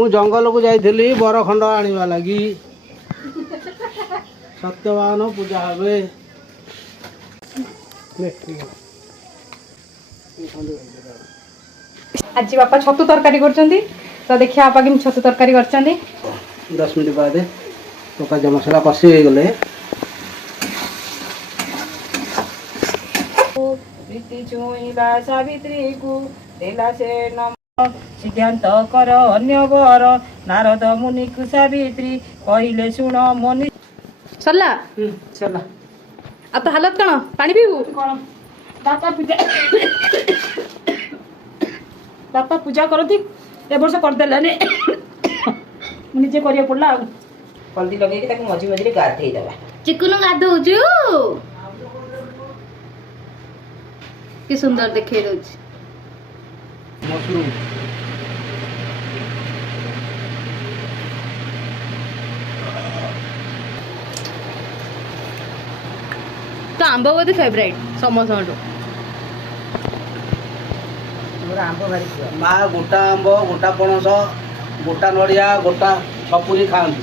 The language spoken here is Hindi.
मु जंगल को जाइली बरखंड आनिबा लगी सत्यवान पूजा हवे आज बापा छतु तरकारी करछंती तो देखिए आपा कि छतु तरकारी करछंती 10 मिनट बाद पकाज मसला कषि हो गले प्रीति चुईला सावित्री को देला से नम सिद्धांत कर अन्य वर नारद मुनि को सावित्री कहले सुन मनि सरला चला आ तो हालत कौन पानी पीबू कौन बापा पूजा बापा पूजा करती ए वर्ष करदेलाने निजे करिया पड़ला हल्दी लगे मझी मझे गाधे दबा चिकुन गाधौजु कि सुंदर देखे रोज मशरूम तो आंब बोधे फेवरेट समस्त आंब भारी प्रिय मा गोटा आंब गोटा पणस गोटा नड़िया गोटा सपुरी खाती